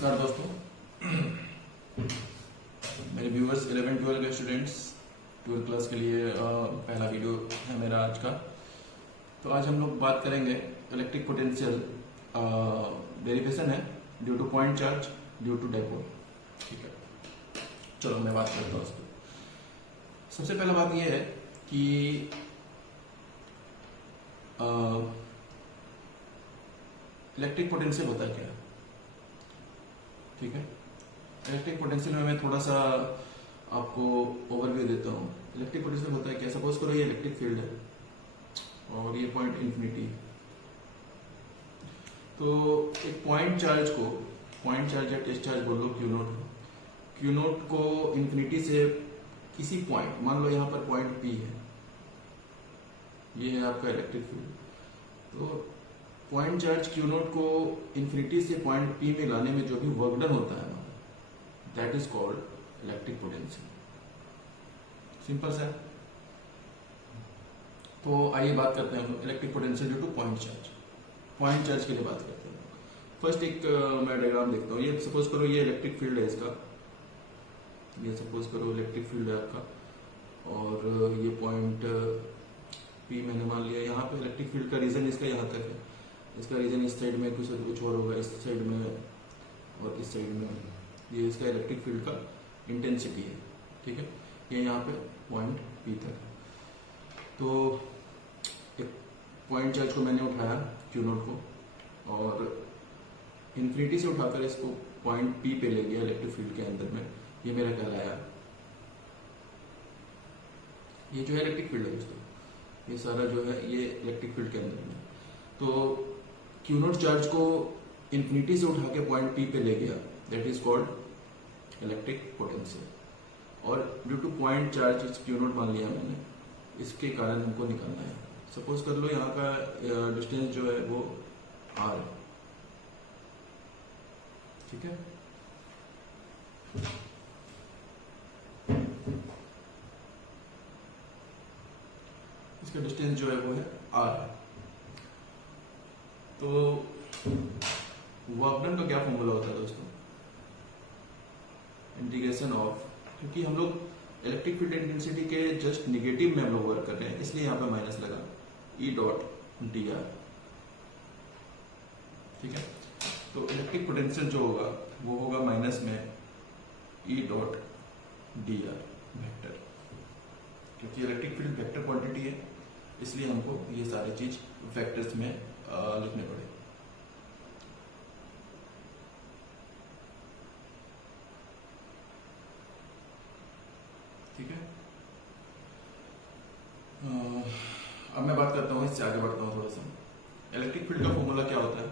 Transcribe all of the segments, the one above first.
नमस्कार दोस्तों, मेरे व्यूअर्स 11-12 के स्टूडेंट्स 12 क्लास के लिए पहला वीडियो है मेरा आज का। तो आज हम लोग बात करेंगे इलेक्ट्रिक पोटेंशियल डेरिवेशन है due to point charge due to dipole. ठीक है, चलो मैं बात करता हूँ उसको। सबसे पहला बात यह है कि इलेक्ट्रिक पोटेंशियल होता है क्या। ठीक है, इलेक्ट्रिक पोटेंशियल में मैं थोड़ा सा आपको ओवरव्यू देता हूँ। इलेक्ट्रिक पोटेंशियल होता है क्या, सपोज करो ये इलेक्ट्रिक फील्ड है और ये पॉइंट इन्फिनिटी। तो एक पॉइंट चार्ज या टेस्ट चार्ज बोल लो क्यू नोट को इन्फिनिटी से किसी पॉइंट, मान लो यहाँ पर पॉइंट पी है, ये है आपका इलेक्ट्रिक फील्ड। तो पॉइंट चार्ज क्यू नोट को इन्फिनिटी से पॉइंट पी में लाने में जो भी वर्क डन होता है ना, that is called electric potential. Simple सा। तो आइए बात करते हैं हम electric potential due to point charge. Point charge के लिए बात करते हैं। फर्स्ट एक मैं डायग्राम देखता हूँ। ये सपोज करो ये इलेक्ट्रिक फील्ड है इसका, ये सपोज करो इलेक्ट्रिक फील्ड है आपका, और ये पॉइंट पी मैंने मान लिया। यहाँ पे इलेक्ट्रिक फील्ड का रीजन इसका यहाँ तक है, इसका रीजन इस साइड में कुछ और होगा, इस साइड में और इस साइड में। ये इसका इलेक्ट्रिक फील्ड का इंटेंसिटी है। ठीक है, ये यहाँ पे पॉइंट पी तक। तो एक पॉइंट चार्ज को मैंने उठाया क्यू नोट को, और इन्फिनिटी से उठाकर इसको पॉइंट पी पे ले गया इलेक्ट्रिक फील्ड के अंदर में। ये मेरा कहलाया, ये जो है इलेक्ट्रिक फील्ड है दोस्तों, ये सारा जो है ये इलेक्ट्रिक फील्ड के अंदर में। तो क्यू नोट चार्ज को इन्फिनिटी से उठा के पॉइंट पी पे ले गया, that is called electric potential. और due to point charge Q naught मान लिया मैंने, इसके कारण हमको निकालना है। सपोज कर लो यहाँ का डिस्टेंस जो है वो आर है। ठीक है, इसका डिस्टेंस जो है वो है आर। तो वर्क डन का क्या फॉर्मूला होता है दोस्तों, इंटीग्रेशन ऑफ, क्योंकि हम लोग इलेक्ट्रिक फील्ड इंटेंसिटी के जस्ट निगेटिव में हम लोग वर्क कर रहे हैं, इसलिए यहाँ पे माइनस लगा, ई डॉट डी आर। ठीक है, तो इलेक्ट्रिक पोटेंशियल जो होगा वो होगा माइनस में E dot D R vector, क्योंकि इलेक्ट्रिक फील्ड वेक्टर क्वांटिटी है, इसलिए हमको ये सारी चीज वेक्टर्स में लिखने पड़े। ठीक है, अब मैं बात करता हूँ, इससे आगे बढ़ता हूँ थोड़ा सा। इलेक्ट्रिक फील्ड का फॉर्मूला क्या होता है,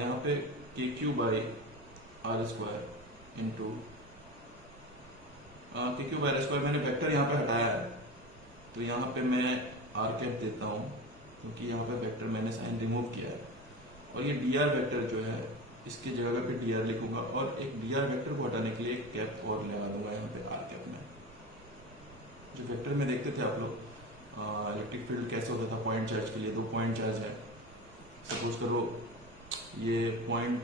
यहाँ पे K Q by R square into K Q by R square. मैंने वेक्टर यहाँ पे हटाया है, तो यहाँ पे मैं आर कैप देता हूँ, क्योंकि यहाँ पे वेक्टर मैंने साइन रिमूव किया है। और ये डी आर वेक्टर जो है, इसकी जगह पे डी आर लिखूंगा, और एक डी आर वेक्टर को हटाने के लिए एक कैप और लगा दूंगा यहाँ पे आर कैप में। जो वेक्टर में देखते थे आप लोग इलेक्ट्रिक फील्ड कैसे होता था पॉइंट चार्ज के लिए, दो पॉइंट चार्ज है। सपोज करो ये पॉइंट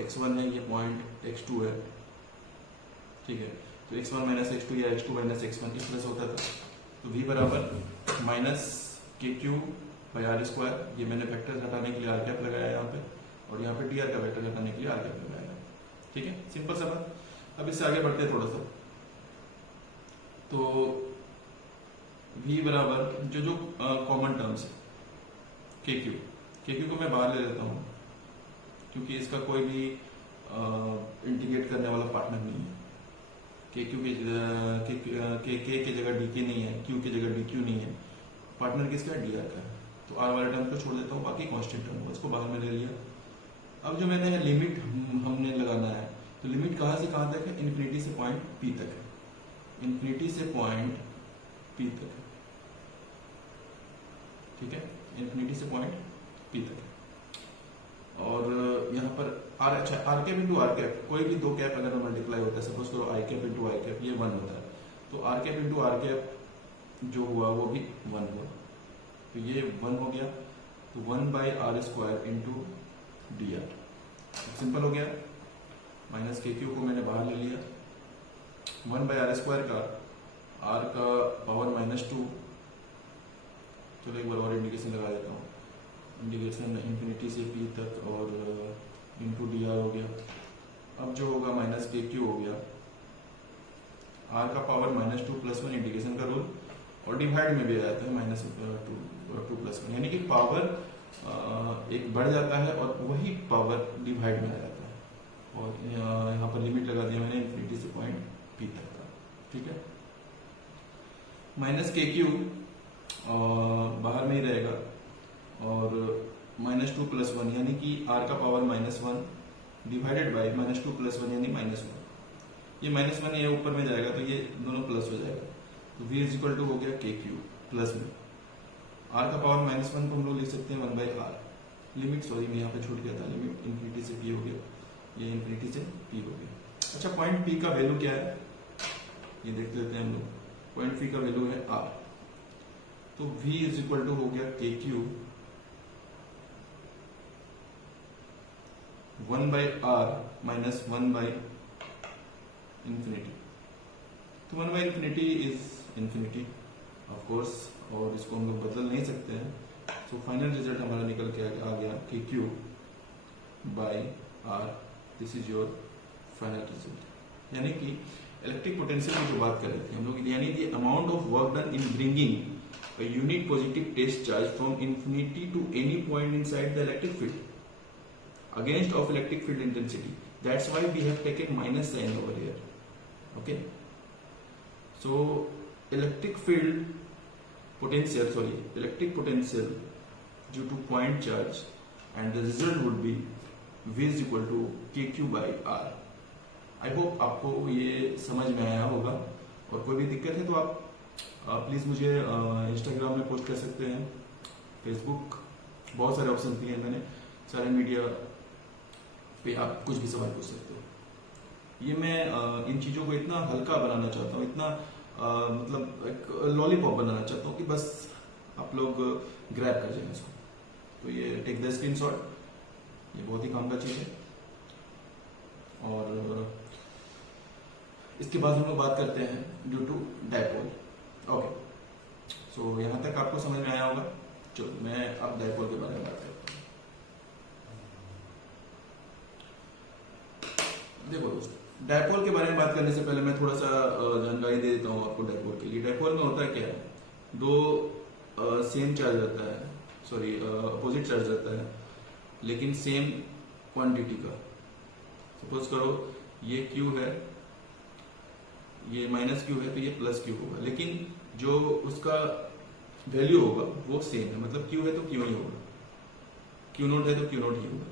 x1 है, ये पॉइंट x2 है। ठीक है, तो x1 माइनस x2 या x2 माइनस x1 इस तरह से होता था। तो v बराबर माइनस के क्यू बाई आर स्क्वायर, ये मैंने वेक्टर हटाने के लिए आर कैप लगाया यहाँ पे, और यहाँ पे डी आर का वेक्टर हटाने के लिए आर कैप लगाया। ठीक है, सिंपल सा बात। अब इससे आगे बढ़ते हैं थोड़ा सा। तो v बराबर जो कॉमन टर्म्स है, के क्यू को मैं बाहर ले लेता हूँ, क्योंकि इसका कोई भी इंटीग्रेट करने वाला पार्टनर नहीं है। के क्यू की जगह डी के नहीं है, क्यू की जगह डी क्यू नहीं है, पार्टनर किसका है, डी आर का है। तो आर वाले टर्म को छोड़ देता हूँ, बाकी कांस्टेंट टर्म को इसको बाहर में ले लिया। अब जो मैंने लिमिट हमने लगाना है, तो लिमिट कहाँ से कहाँ तक है, इन्फिनिटी से पॉइंट पी तक है, इन्फिनिटी से पॉइंट पी तक है। ठीक है, इन्फिनिटी से पॉइंट पी तक है। और यहाँ पर आर, अच्छा R cap into R cap, कोई भी दो कैप अगर मल्टीप्लाई होता है, सपोज करो I cap into I cap, ये 1 होता है। तो R cap into R cap जो हुआ वो भी 1 हुआ, तो ये 1 हो गया। तो 1/r² into D are. Simple हो गया। माइनस के क्यू को मैंने बाहर ले लिया, 1/r² का r का पावर -2। चलो एक बार और इंडिकेशन लगा देता हूँ, इंडिकेशन इन्फिनिटी से p तक और इंटू डी आर हो गया। अब जो होगा माइनस के क्यू हो गया, r का पावर -2 + 1 इंडिकेशन का रूल, और डिवाइड में भी आ जाता है -2 + 1, यानी कि पावर एक बढ़ जाता है और वही पावर डिवाइड में आ जाता है। और यहाँ पर लिमिट लगा दिया मैंने इन्फिनिटी से पॉइंट p तक का, ठीक है। माइनस के क्यू बाहर में ही रहेगा और -2 + 1 यानी कि r का पावर -1 डिवाइडेड बाई -2 + 1 यानी -1। ये -1 ये ऊपर में जाएगा तो ये दोनों प्लस हो जाएगा, तो v = हो गया के क्यू प्लस में r का पावर -1 को हम लोग लिख सकते हैं 1/r। लिमिट सॉरी मैं यहाँ पे छूट गया था, लिमिट इन्फिनिटी से p हो गया, ये इन्फिनिटी से p हो गया। अच्छा, पॉइंट p का वैल्यू क्या है ये देखते लेते हैं हम लोग। पॉइंट p का वैल्यू है r, तो v = हो गया के क्यू 1/r माइनस 1/∞। तो 1/∞ इज इन्फिनिटी ऑफ कोर्स, और इसको हम लोग बदल नहीं सकते हैं। तो फाइनल रिजल्ट हमारा निकल के आ गया कि Q by R, this is your final result. यानी कि इलेक्ट्रिक पोटेंशियल की जो बात कर रहे थे हम लोग, यानी the amount of work done in bringing a unit positive test charge from infinity to any point inside the electric field against of electric field intensity. That's why we have taken minus sign over here. Okay, so electric potential due to point charge, and the result would be V = KQ by R. I hope आपको ये समझ में आया होगा, और कोई भी दिक्कत है तो आप प्लीज़ मुझे इंस्टाग्राम में पोस्ट कर सकते हैं, फेसबुक, बहुत सारे ऑप्शन दिए हैं मैंने, सारे मीडिया पे आप कुछ भी सवाल पूछ सकते हो। ये मैं इन चीज़ों को इतना हल्का बनाना चाहता हूँ, इतना मतलब एक लॉलीपॉप बनाना चाहता हूँ कि बस आप लोग ग्रैब कर जाएं इसको। तो ये टेक द स्क्रीनशॉट, ये बहुत ही काम का चीज़ है। और इसके बाद हम लोग बात करते हैं ड्यू टू डायपोल। ओके, सो यहाँ तक आपको समझ में आया होगा। चलो मैं अब डायपोल के बारे में बात करता हूँ। देखो दोस्तों, डायपोल के बारे में बात करने से पहले मैं थोड़ा सा जानकारी दे देता हूँ आपको डायपोल के लिए। डायपोल में होता है क्या है, दो सेम चार्ज रहता है, सॉरी अपोजिट चार्ज रहता है, लेकिन सेम क्वांटिटी का। सपोज करो ये Q है, ये -Q है, तो ये +Q होगा, लेकिन जो उसका वैल्यू होगा वो सेम है। मतलब Q है तो Q ही होगा, Q0 है तो Q0 ही होगा।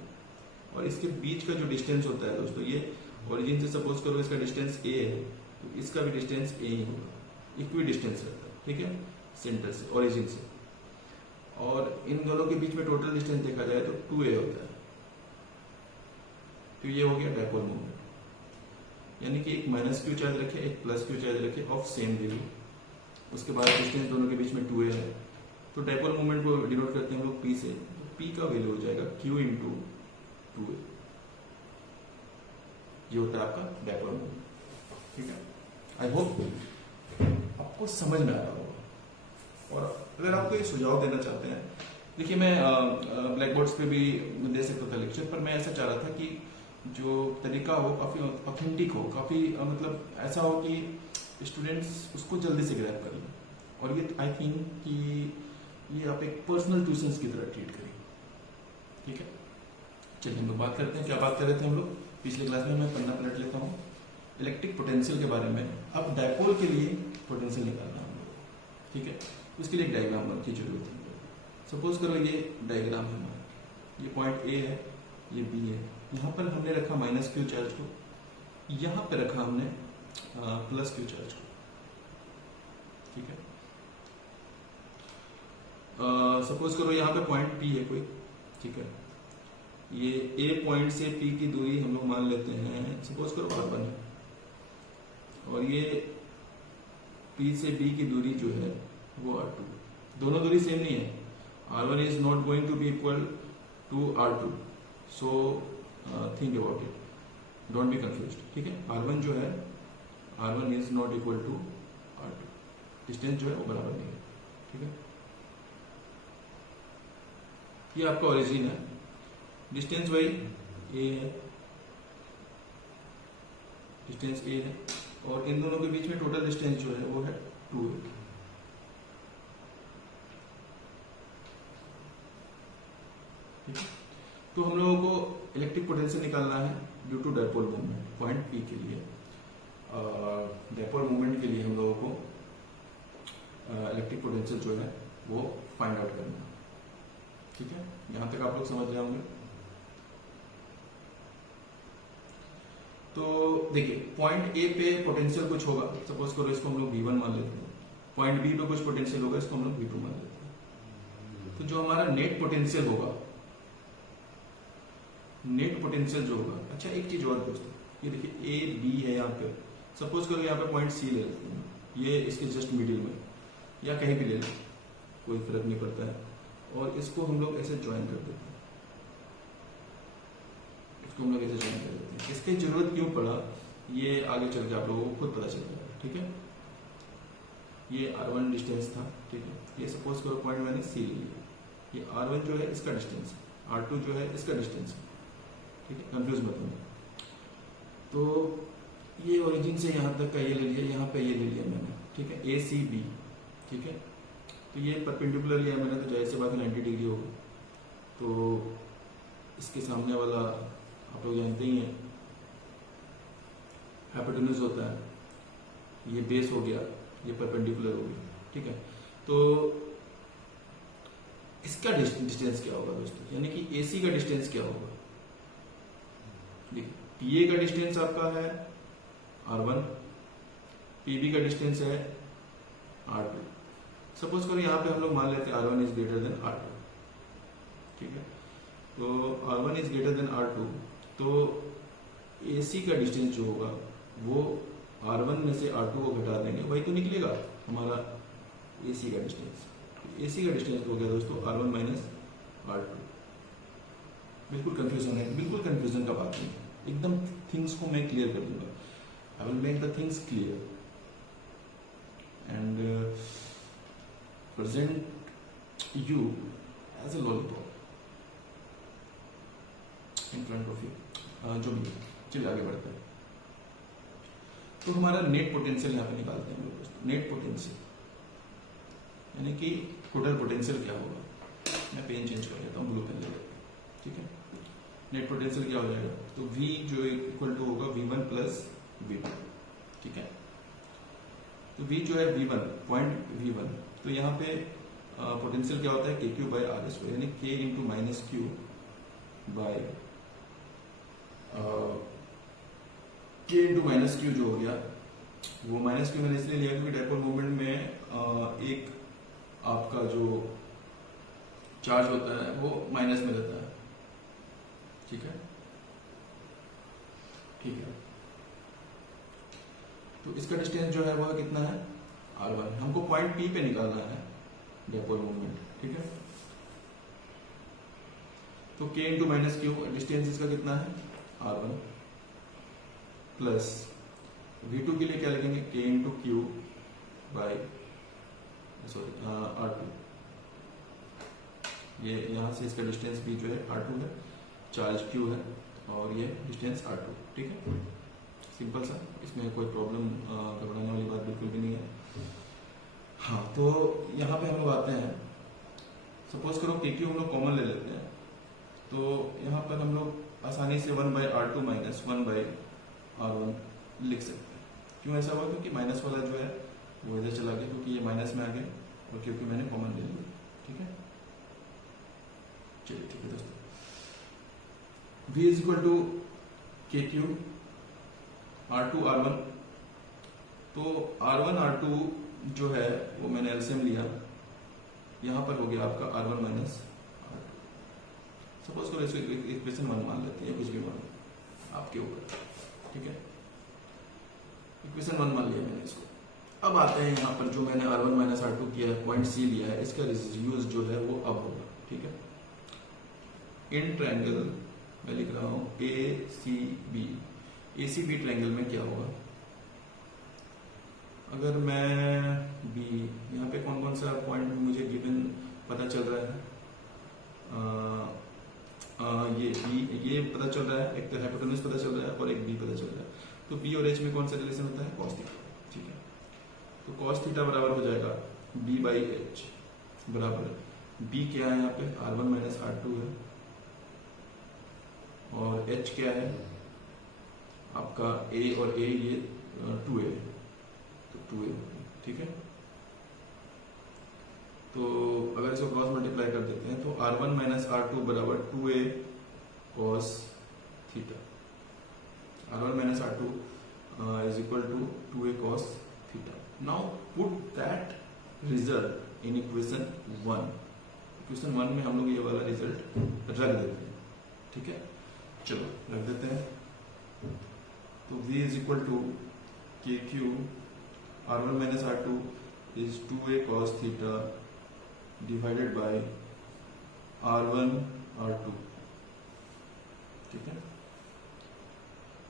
और इसके बीच का जो डिस्टेंस होता है दोस्तों, ये ओरिजिन से सपोज करो इसका डिस्टेंस a है, तो इसका भी डिस्टेंस a ही होगा, इक्वी डिस्टेंस रहता है, ठीक है, सेंटर से, ओरिजिन से। और इन दोनों के बीच में टोटल डिस्टेंस देखा जाए तो 2a होता है। तो ये हो गया डायपोल मोमेंट, यानी कि एक -Q चार्ज रखे, एक +Q चार्ज रखे ऑफ सेम वैल्यू, उसके बाद डिस्टेंस दोनों के बीच में 2a है। तो डायपोल मोमेंट को डिनोट करते हैं हम लोग P से। P का वैल्यू हो जाएगा Q × 2a। ये होता है आपका डायपोल मोमेंट, ठीक है। आई होप आपको समझ में आ रहा होगा। और अगर आपको ये सुझाव देना चाहते हैं, देखिए मैं ब्लैक बोर्ड्स पे भी दे सकता था लेक्चर, पर मैं ऐसा चाह रहा था कि जो तरीका हो काफ़ी ऑथेंटिक हो, काफ़ी मतलब ऐसा हो कि स्टूडेंट्स उसको जल्दी से ग्रैब कर लें। और ये आई थिंक कि ये आप एक पर्सनल ट्यूशंस की तरह ट्रीट करें, ठीक है। चलिए हम लोग बात करते हैं, क्या बात कर रहे थे हम लोग पिछले क्लास में। मैं पन्ना पलट लेता हूँ, इलेक्ट्रिक पोटेंशियल के बारे में। अब डायपोल के लिए पोटेंशियल निकालना हम लोग, ठीक है। उसके लिए एक डायग्राम की जरूरत है। सपोज करो ये डायग्राम है हमारा, ये पॉइंट A है, ये B है। यहाँ पर हमने रखा -Q चार्ज को, यहाँ पे रखा हमने +Q चार्ज को, ठीक है। सपोज करो यहाँ पे पॉइंट P है कोई, ठीक है। ये A पॉइंट से P की दूरी हम लोग मान लेते हैं, सपोज करो R1 है, और ये P से B की दूरी जो है वो R2। दोनों दूरी सेम नहीं है, R1 is not going to be equal to R2, so think about it, don't be confused, ठीक है। R1 जो है, R1 is not equal to R2, distance जो है वो बराबर नहीं है, ठीक है। ये आपका ओरिजिन है, डिस्टेंस भाई ए है, डिस्टेंस ए है, और इन दोनों के बीच में टोटल डिस्टेंस जो है वो है 2 है। तो हम लोगों को इलेक्ट्रिक पोटेंशियल निकालना है due to dipole movement, point P के लिए। डायपोल मूवमेंट के लिए हम लोगों को इलेक्ट्रिक पोटेंशियल जो है वो फाइंड आउट करना है, ठीक है। यहां तक आप लोग समझ रहे होंगे। तो देखिए, पॉइंट ए पे पोटेंशियल कुछ होगा, सपोज करो इसको हम लोग V1 मान लेते हैं। पॉइंट बी पे कुछ पोटेंशियल होगा, इसको हम लोग V2 मान लेते हैं। तो जो हमारा नेट पोटेंशियल होगा, नेट पोटेंशियल जो होगा, अच्छा एक चीज और दोस्तों, ये देखिए ए बी है यहाँ पे, सपोज करो यहाँ पे पॉइंट सी ले लेते हैं, ये इसके जस्ट मिडिल में या कहीं भी ले लें, कोई फर्क नहीं पड़ता है, और इसको हम लोग ऐसे ज्वाइन कर देते हैं, इसको हम लोग ऐसे ज्वाइन कर देते हैं। इसकी जरूरत क्यों पड़ा ये आगे चल के आप लोगों को खुद पता चल जाएगा, ठीक है। ये R1 डिस्टेंस था, ठीक है। ये सपोज करो पॉइंट मैंने सी लिया, ये R1 जो है इसका डिस्टेंस, R2 जो है इसका डिस्टेंस, ठीक है, कंफ्यूज मत होना। तो ये ओरिजिन से यहाँ तक का ये ले लिया, यहाँ पे ये ले लिया मैंने, ठीक है, ए सी बी, ठीक है। तो ये परपेंडिकुलर लिया मैंने, तो जाहिर सी बात है 90 डिग्री होगा। तो इसके सामने वाला आप लोग जानते ही हैं हाइपोटेन्यूज होता है, ये बेस हो गया, ये परपेंडिकुलर हो गया, ठीक है। तो इसका डिस्टेंस क्या होगा दोस्तों, यानी कि AC का डिस्टेंस क्या होगा। देखिए PA का डिस्टेंस आपका है R1, PB का डिस्टेंस है R2। सपोज करो यहाँ पे हम लोग मान लेते हैं R1 is greater than R2, ठीक है। तो R1 is greater than R2, तो AC का डिस्टेंस जो होगा वो R1 में से R2 को घटा देंगे, वही तो निकलेगा हमारा AC का डिस्टेंस। AC का डिस्टेंस हो गया दोस्तों R1 माइनस R2। बिल्कुल कंफ्यूजन है, बिल्कुल कंफ्यूजन का बात नहीं, एकदम थिंग्स को मैं क्लियर कर दूंगा। I will make the things clear and present you as a lollipop in front of you. जो भी, चलिए आगे बढ़ते हैं। तो हमारा नेट पोटेंशियल यहाँ पे निकालते हैं दोस्तों। नेट पोटेंशियल यानी कि टोटल पोटेंशियल क्या होगा। मैं पेन चेंज कर लेता हूँ, ब्लू पेन ले लेता हूँ, ठीक है। नेट पोटेंशियल क्या हो जाएगा, तो V जो इक्वल टू होगा V1 प्लस V2, ठीक है। तो V जो है V1, पॉइंट V1, तो यहाँ पे पोटेंशियल क्या होता है KQ बाय R स्क्वायर, यानी K into minus Q by K into minus Q जो हो गया, वो माइनस Q मैंने इसलिए लिया क्योंकि डायपोल मूवमेंट में एक आपका जो चार्ज होता है वो माइनस में रहता है, ठीक है, ठीक है। तो इसका डिस्टेंस जो है वह कितना है R1। हमको पॉइंट P पे निकालना है डायपोल मूवमेंट, ठीक है। तो K into minus Q, distance इसका कितना है R1, प्लस V2 के लिए क्या लिखेंगे K into Q by sorry R2। ये यहां से इसका डिस्टेंस भी जो है R2 है, चार्ज Q है, और ये डिस्टेंस R2, ठीक है। सिंपल सा, इसमें कोई प्रॉब्लम घबराने वाली बात बिल्कुल भी नहीं है। हाँ, तो यहाँ पे हम लोग आते हैं, सपोज करो KQ हम लोग कॉमन ले लेते हैं, तो यहाँ पर हम लोग आसानी से 1 by R2 minus 1 by R1 लिख सकते हैं। क्यों ऐसा हुआ, क्योंकि माइनस वाला जो है वो इधर चला गया, क्योंकि ये माइनस में आ गया, और क्योंकि मैंने कॉमन ले लिया, ठीक है। चलिए ठीक है दोस्तों, V is equal to KQ R2 R1। तो R1 R2 जो है वो मैंने एलसीएम लिया, यहां पर हो गया आपका R1 माइनस R2। सपोज करो इसको इक्वेशन 1 मान लेते हैं, कुछ भी मान आपके ऊपर, ठीक है। इक्वेशन 1 मान लिया मैंने इसको। अब आते हैं यहाँ पर जो मैंने R1 माइनस R2 किया है, पॉइंट C लिया है, इसका यूज जो है वो अब होगा। इन ट्रायंगल मैं लिख रहा हूं ए सी बी, ए सी बी ट्रायंगल में क्या होगा, अगर मैं बी, यहाँ पे कौन कौन सा पॉइंट मुझे गिवन पता चल रहा है, ये बी, ये पता चल रहा है, एक तो हाइपोटेन्यूज पता चल रहा है और एक बी पता चल रहा है। तो बी और एच में कौन सा रिलेशन होता है, कॉस थीटा, ठीक है। तो कॉस थीटा बराबर हो जाएगा बी बाई एच बराबर, बी क्या है यहाँ पे R1 माइनस R2 है, और एच क्या है आपका ए, और ए ये 2a, तो 2a, ठीक है। तो अगर इसको क्रॉस मल्टीप्लाई कर देते हैं तो R1 माइनस R2 बराबर 2a cos theta, R1 minus R2 is equal to 2a cos theta. Now put that result in equation 1. Equation 1 में हम लोग ये वाला रिजल्ट रख देते हैं, ठीक है। चलो रख देते हैं। तो v is equal to kq R1 minus R2 is 2a cos theta divided by R1 R2, ठीक है।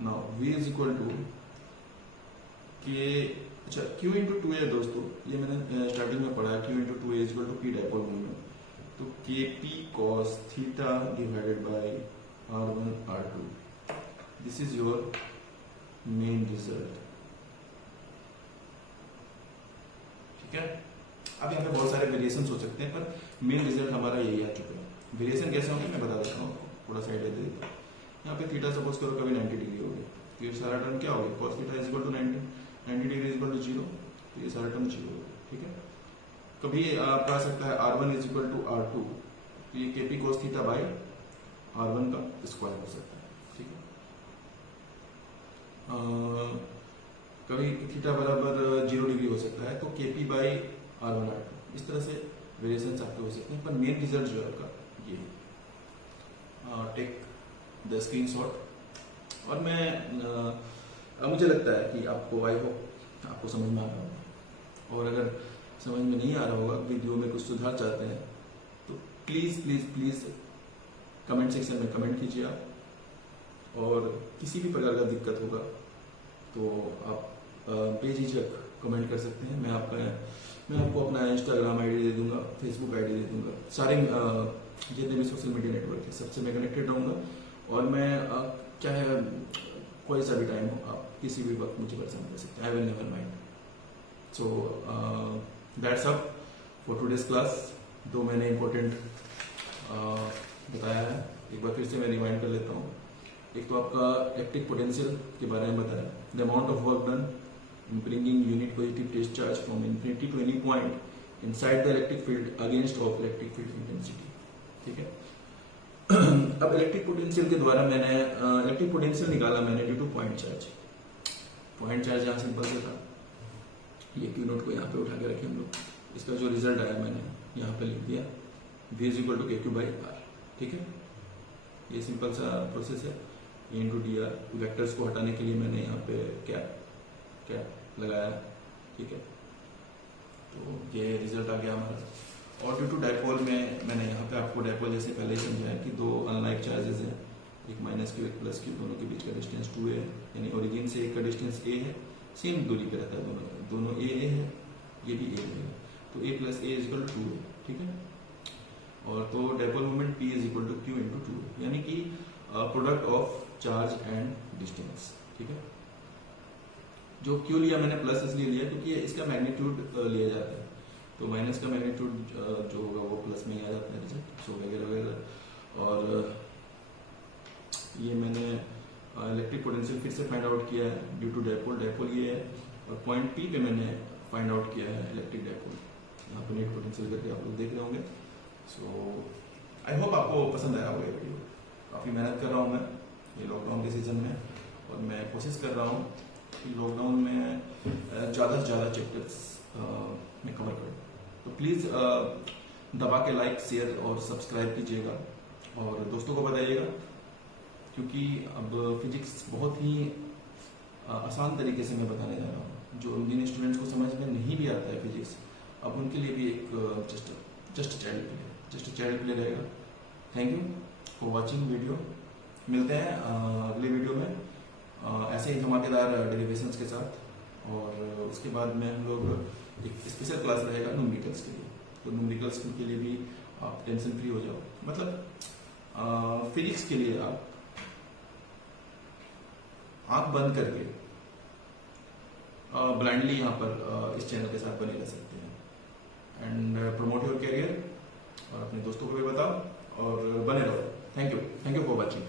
Now v is equal to k, अच्छा q इंटू 2a दोस्तों, ये मैंने स्टार्टिंग में पढ़ा है, q into 2a is equal to p dipole moment, तो kp cos theta divided by R1 R2, this is your main result, ठीक है। अब यहाँ पे बहुत सारे वेरिएशन हो सकते हैं, पर मेन रिजल्ट हमारा यही आ चुका है। वेरिएशन कैसे होंगे मैं बता देता हूँ, थोड़ा सा आइडिया दे देता हूँ। यहाँ पे थीटा सपोज करो कभी 90 डिग्री हो गया, तो ये सारा टर्म क्या हो गया, cos theta is equal to 90 degree is equal to 0, तो ये सारा टर्म 0 हो गया, ठीक है। कभी आपका आ सकता है R1 is equal to R2, तो ये kp cos theta by R1 का स्क्वायर हो सकता है, ठीक है। कभी थीटा बराबर 0 डिग्री हो सकता है, तो kp बाई R1 R2, इस तरह से वेरिएशन आपके हो सकते हैं, पर मेन रिजल्ट जो है आपका ये टेक द स्क्रीनशॉट। और मैं मुझे लगता है कि आपको, आई होप आपको समझ में आ रहा होगा, और अगर समझ में नहीं आ रहा होगा, वीडियो में कुछ सुधार चाहते हैं, तो please please please comment section में कमेंट कीजिए आप, और किसी भी प्रकार का दिक्कत होगा तो आप बेझिझक कमेंट कर सकते हैं। मैं आपको अपना इंस्टाग्राम आईडी दे दूंगा, फेसबुक आईडी दे दूंगा, सारे जितने भी सोशल मीडिया नेटवर्क है सबसे मैं कनेक्टेड रहूँगा, और मैं चाहे कोई सा भी टाइम हो, आप किसी भी वक्त मुझे परेशान कर सकते हैं, I will never mind. So that's up for today's class. दो मैंने इम्पोर्टेंट बताया है, एक बार फिर से मैं रिमाइंड कर लेता हूँ। एक तो आपका इलेक्ट्रिक पोटेंशियल के बारे में बताया, the amount of work done in bringing unit positive test charge from infinity to any point inside the electric field against of electric field intensity, ठीक है। अब इलेक्ट्रिक पोटेंशियल के द्वारा मैंने इलेक्ट्रिक पोटेंशियल निकाला मैंने due to point charge. Point charge यहाँ simple से था, ये क्यू नोट को यहाँ पे उठा के रखे हम लोग, इसका जो रिजल्ट आया मैंने यहाँ पे लिख दिया, v is equal to KQ by R, ठीक है। ये सिंपल सा प्रोसेस है, A into D R, vectors को हटाने के लिए मैंने यहाँ पे कैप लगाया, ठीक है। तो ये रिजल्ट आ गया हमारा। और ड्यू टू डायपोल में मैंने यहाँ पे आपको डायपोल जैसे पहले ही समझाया कि दो अनलाइक चार्जेस हैं, एक माइनस क्यू एक प्लस क्यू, दोनों के बीच का डिस्टेंस 2a है, यानी ओरिजिन से एक का डिस्टेंस a है, सेम दूरी पे रहता है, दोनों a है, ये भी a है, तो a plus a is equal to 2a, ठीक है। और तो dipole moment p is equal to q into 2, यानी कि product of charge and distance, ठीक है। जो q लिया मैंने प्लस इसलिए लिया क्योंकि इसका मैग्नीट्यूड लिया जाता है, तो माइनस का मैग्नीट्यूड जो होगा वो प्लस में ही आ जाता है, रिजल्ट सो वगैरह वगैरह। और ये मैंने इलेक्ट्रिक पोटेंशियल फिर से फाइंड आउट किया है ड्यू टू डायपोल, डायपोल ये है, और पॉइंट P पे मैंने फाइंड आउट किया है इलेक्ट्रिक डायपोल, यहाँ पे नेट पोटेंशियल करके आप लोग देख रहे होंगे। सो आई होप आपको पसंद आया होगा ये वीडियो। काफ़ी मेहनत कर रहा हूँ मैं ये लॉकडाउन के सीजन में, और मैं कोशिश कर रहा हूँ कि लॉकडाउन में ज़्यादा से ज़्यादा चैप्टर्स में कवर करूँ। तो प्लीज़ दबा के लाइक शेयर और सब्सक्राइब कीजिएगा, और दोस्तों को बताइएगा, क्योंकि अब फिजिक्स बहुत ही आसान तरीके से मैं बताने जा रहा हूँ। जो जिन स्टूडेंट्स को समझ में नहीं भी आता है फिजिक्स, अब उनके लिए भी एक जस्ट चाइल्ड प्ले रहेगा। Thank you. For watching video. मिलते हैं अगले वीडियो में ऐसे ही धमाकेदार डेरिवेशंस के साथ। और उसके बाद में हम लोग एक स्पेशल क्लास रहेगा न्यूमेरिकल्स के लिए। तो न्यूमेरिकल्स के लिए भी आप टेंशन फ्री हो जाओ, मतलब फिजिक्स के लिए आप आंख बंद करके ब्लाइंडली यहाँ पर इस चैनल के साथ बने रह सकते हैं। एंड प्रमोट योर कैरियर और अपने दोस्तों को भी बताओ और बने रहो। Thank you for watching.